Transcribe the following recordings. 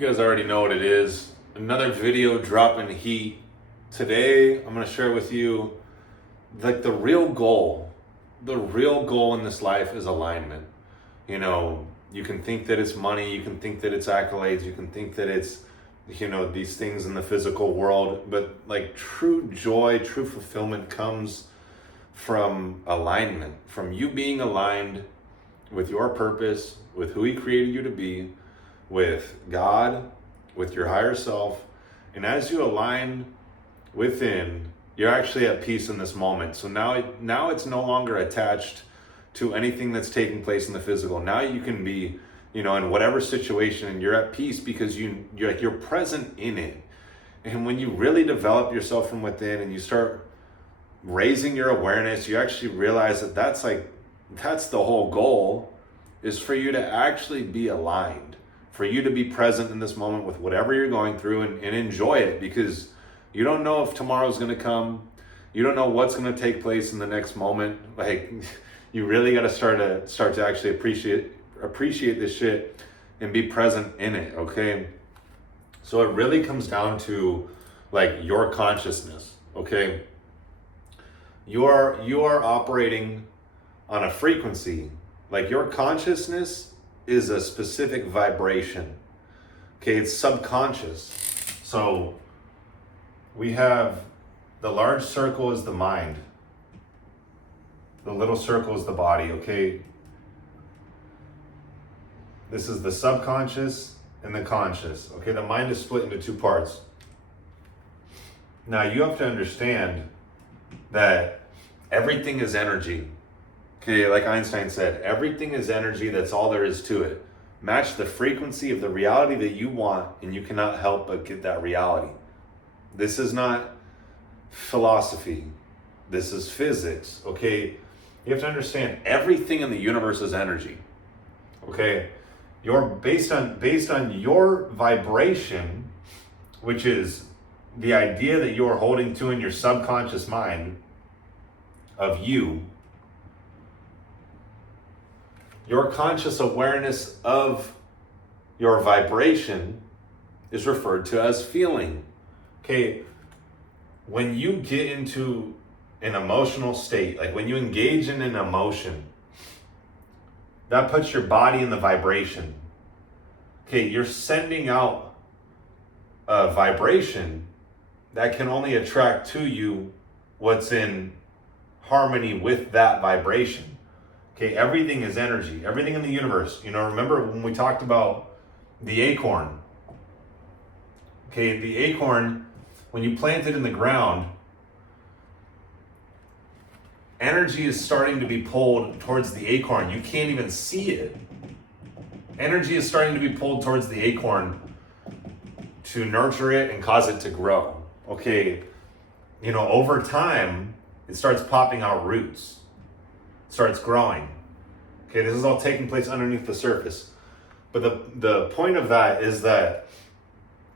You guys already know what it is. Another video dropping heat. Today, I'm going to share with you like the real goal. The real goal in this life is alignment. You know, you can think that it's money, you can think that it's accolades, you can think that it's, you know, these things in the physical world, but like true joy, true fulfillment comes from alignment, from you being aligned with your purpose, with who He created you to be, with God, with your higher self. And as you align within, you're actually at peace in this moment. So now it's no longer attached to anything that's taking place in the physical. Now you can be, you know, in whatever situation, and you're at peace because you're present in it. And when you really develop yourself from within and you start raising your awareness, you actually realize that that's the whole goal, is for you to actually be aligned, for you to be present in this moment with whatever you're going through and enjoy it, because you don't know if tomorrow's going to come. You don't know what's going to take place in the next moment. Like, you really got to start to actually appreciate this shit and be present in it, okay? So it really comes down to like your consciousness, okay? You are operating on a frequency. Like, your consciousness is a specific vibration. Okay, it's subconscious. So we have the large circle is the mind. The little circle is the body, okay? This is the subconscious and the conscious. Okay, the mind is split into two parts. Now you have to understand that everything is energy. Okay, like Einstein said, everything is energy, that's all there is to it. Match the frequency of the reality that you want, and you cannot help but get that reality. This is not philosophy. This is physics, okay? You have to understand, everything in the universe is energy, okay? You're based on your vibration, which is the idea that you're holding to in your subconscious mind of you. Your conscious awareness of your vibration is referred to as feeling. Okay, when you get into an emotional state, like when you engage in an emotion, that puts your body in the vibration. Okay, you're sending out a vibration that can only attract to you what's in harmony with that vibration. Okay, everything is energy. Everything in the universe. You know, remember when we talked about the acorn? Okay, the acorn, when you plant it in the ground, energy is starting to be pulled towards the acorn. You can't even see it. Energy is starting to be pulled towards the acorn to nurture it and cause it to grow. Okay, you know, over time, it starts popping out roots. Starts growing. Okay, this is all taking place underneath the surface. But the point of that is that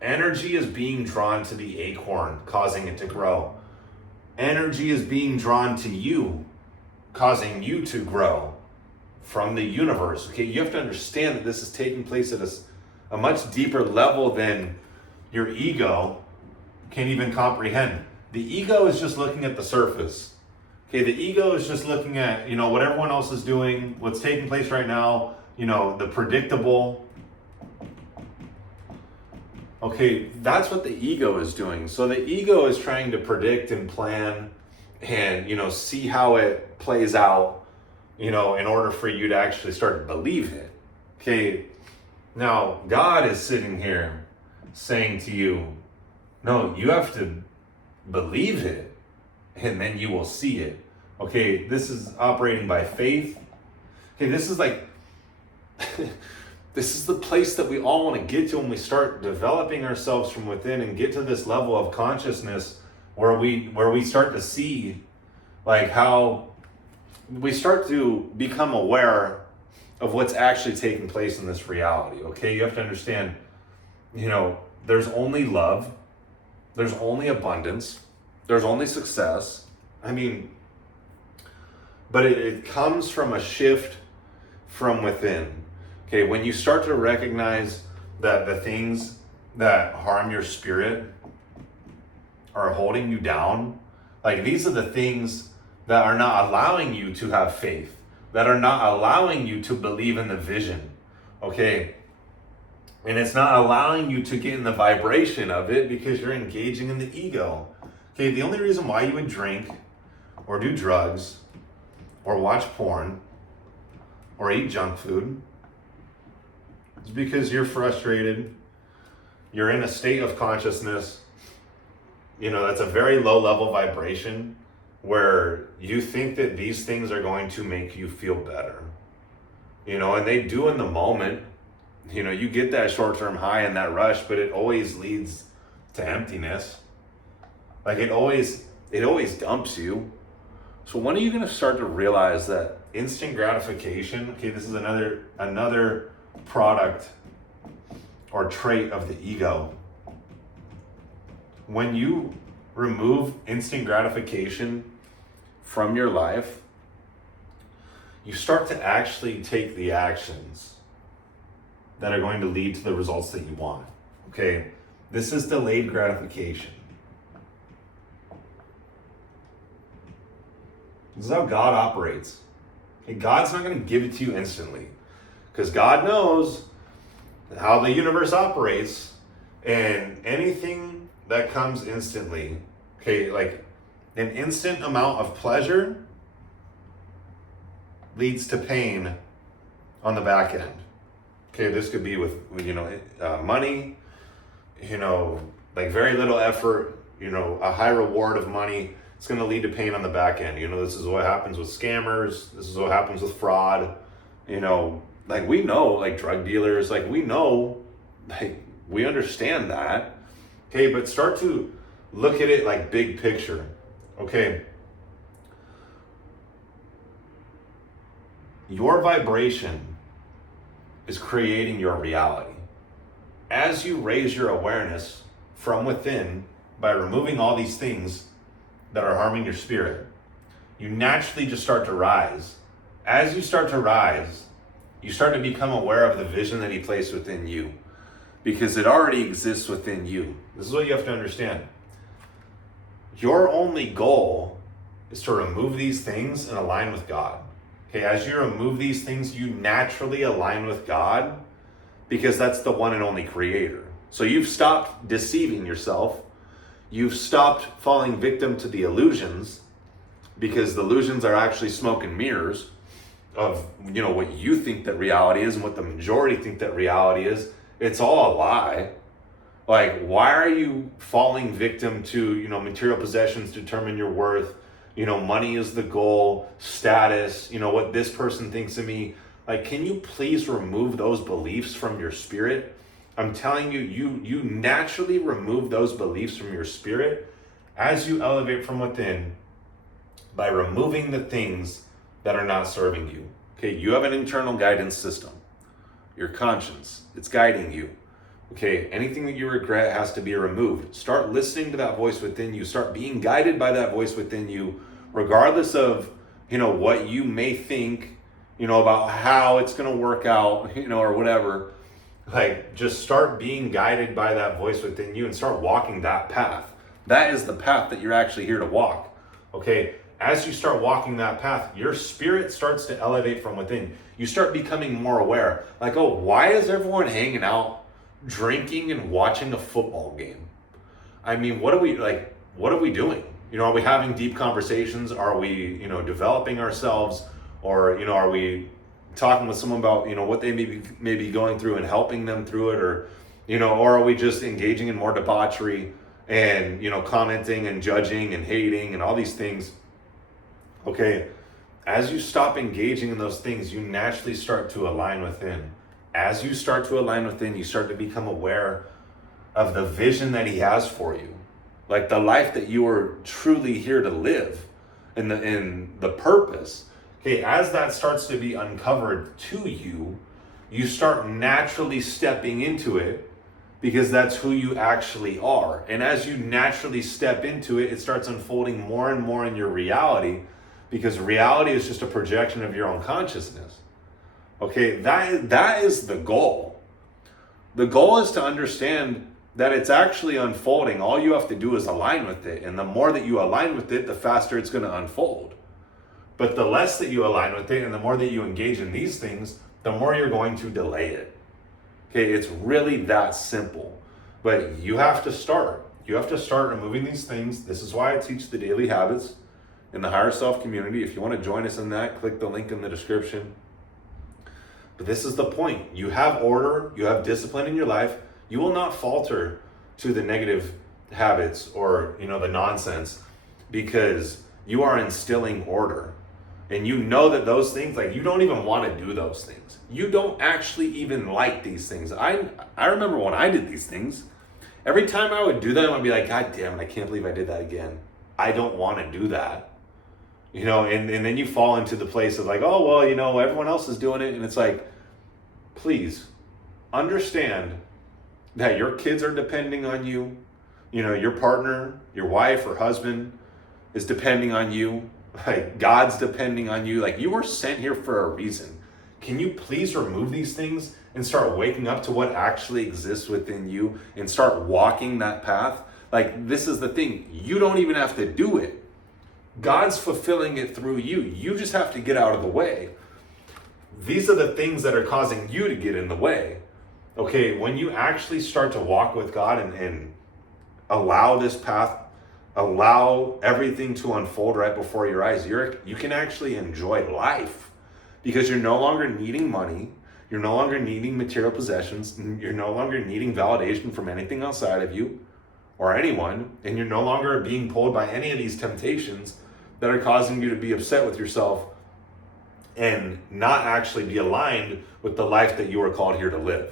energy is being drawn to the acorn, causing it to grow. Energy is being drawn to you, causing you to grow from the universe. Okay, you have to understand that this is taking place at a much deeper level than your ego can even comprehend. The ego is just looking at the surface. Okay, the ego is just looking at, you know, what everyone else is doing, what's taking place right now, you know, the predictable. Okay, that's what the ego is doing. So the ego is trying to predict and plan and, you know, see how it plays out, you know, in order for you to actually start to believe it. Okay, now God is sitting here saying to you, no, you have to believe it, and then you will see it. Okay, this is operating by faith. Okay, this is like, this is the place that we all want to get to when we start developing ourselves from within and get to this level of consciousness where we start to see like how we start to become aware of what's actually taking place in this reality. Okay, you have to understand, you know, there's only love, there's only abundance, there's only success. I mean, but it comes from a shift from within. Okay, when you start to recognize that the things that harm your spirit are holding you down, like these are the things that are not allowing you to have faith, that are not allowing you to believe in the vision, okay? And it's not allowing you to get in the vibration of it because you're engaging in the ego. Okay, the only reason why you would drink or do drugs or watch porn or eat junk food is because you're frustrated, you're in a state of consciousness, that's a very low level vibration where you think that these things are going to make you feel better, and they do in the moment. You get that short-term high and that rush, but it always leads to emptiness. Like it always dumps you. So when are you going to start to realize that instant gratification, okay, this is another product or trait of the ego. When you remove instant gratification from your life, you start to actually take the actions that are going to lead to the results that you want. Okay, this is delayed gratification. This is how God operates. Okay, God's not going to give it to you instantly because God knows how the universe operates, and anything that comes instantly, okay, like an instant amount of pleasure leads to pain on the back end. Okay, this could be with money, like very little effort, a high reward of money. It's going to lead to pain on the back end. This is what happens with scammers. This is what happens with fraud. Like we know, like drug dealers, like we know, like we understand that. Okay, but start to look at it like big picture. Okay. Your vibration is creating your reality. As you raise your awareness from within by removing all these things that are harming your spirit, you naturally just start to rise. As you start to rise, you start to become aware of the vision that he placed within you because it already exists within you. This is what you have to understand. Your only goal is to remove these things and align with God. Okay, as you remove these things, you naturally align with God because that's the one and only creator. So you've stopped deceiving yourself. You've stopped falling victim to the illusions because the illusions are actually smoke and mirrors of, what you think that reality is and what the majority think that reality is. It's all a lie. Like, why are you falling victim to, material possessions determine your worth? Money is the goal, status, what this person thinks of me. Like, can you please remove those beliefs from your spirit? I'm telling you, you naturally remove those beliefs from your spirit as you elevate from within by removing the things that are not serving you. Okay, you have an internal guidance system. Your conscience, it's guiding you. Okay, anything that you regret has to be removed. Start listening to that voice within you. Start being guided by that voice within you, regardless of, what you may think, about how it's going to work out, or whatever. Like, just start being guided by that voice within you and start walking that path. That is the path that you're actually here to walk. Okay, as you start walking that path, your spirit starts to elevate from within. You start becoming more aware. Like, oh, why is everyone hanging out, drinking and watching a football game? I mean, what are we doing? Are we having deep conversations? Are we, developing ourselves? Or, are we talking with someone about, what they may be going through and helping them through it? Or, or are we just engaging in more debauchery and, commenting and judging and hating and all these things? Okay, as you stop engaging in those things, you naturally start to align within. As you start to align within, you start to become aware of the vision that he has for you. Like the life that you are truly here to live and the purpose. Okay, as that starts to be uncovered to you, you start naturally stepping into it because that's who you actually are. And as you naturally step into it, it starts unfolding more and more in your reality because reality is just a projection of your own consciousness. Okay, that is the goal. The goal is to understand that it's actually unfolding. All you have to do is align with it. And the more that you align with it, the faster it's going to unfold. But the less that you align with it and the more that you engage in these things, the more you're going to delay it. Okay, it's really that simple. But you have to start. You have to start removing these things. This is why I teach the daily habits in the Higher Self community. If you want to join us in that, click the link in the description. But this is the point. You have order, you have discipline in your life. You will not falter to the negative habits or, the nonsense, because you are instilling order. And you know that those things, like, you don't even want to do those things. You don't actually even like these things. I remember when I did these things, every time I would do them, I'd be like, God damn it, I can't believe I did that again. I don't want to do that. And then you fall into the place of like, oh, well, everyone else is doing it. And it's like, please understand that your kids are depending on you. Your partner, your wife or husband is depending on you. Like, God's depending on you. Like, you were sent here for a reason. Can you please remove these things and start waking up to what actually exists within you and start walking that path? Like, this is the thing. You don't even have to do it. God's fulfilling it through you. You just have to get out of the way. These are the things that are causing you to get in the way. Okay, when you actually start to walk with God and allow this path, allow everything to unfold right before your eyes, you can actually enjoy life, because you're no longer needing money. You're no longer needing material possessions. You're no longer needing validation from anything outside of you or anyone. And you're no longer being pulled by any of these temptations that are causing you to be upset with yourself and not actually be aligned with the life that you are called here to live.